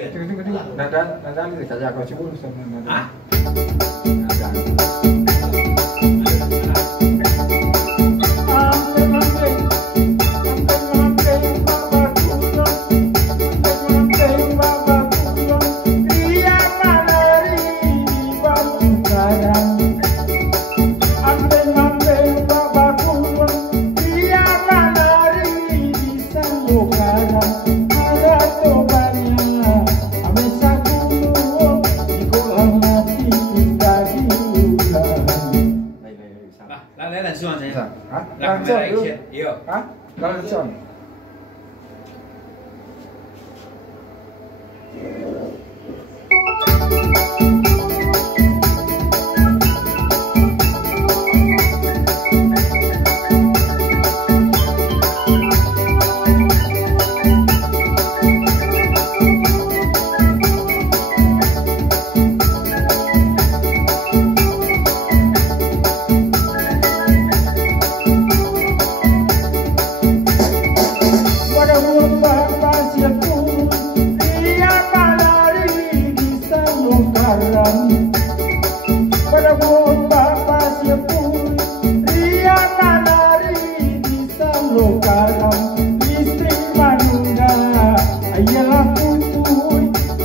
Nadali kayak aku cibul sama Hah? langsung aja. Hah? Langsung. Iya. Hah? Langsung.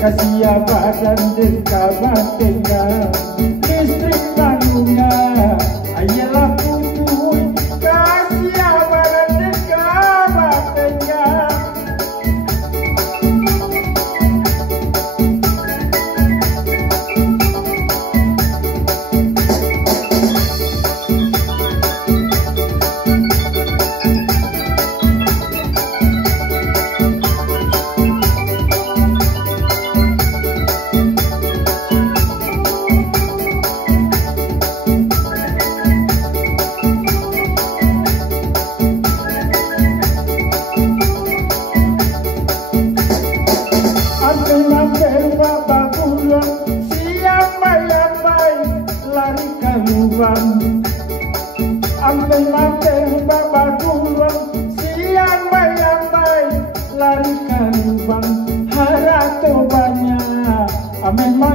Kasih badan dekaban tengah listrik manuna ayalah putui kasih badan dekaban tengah Ambeng-ambeng babak duluan siang bayang-bayang lari ke lubang harato banyak amen.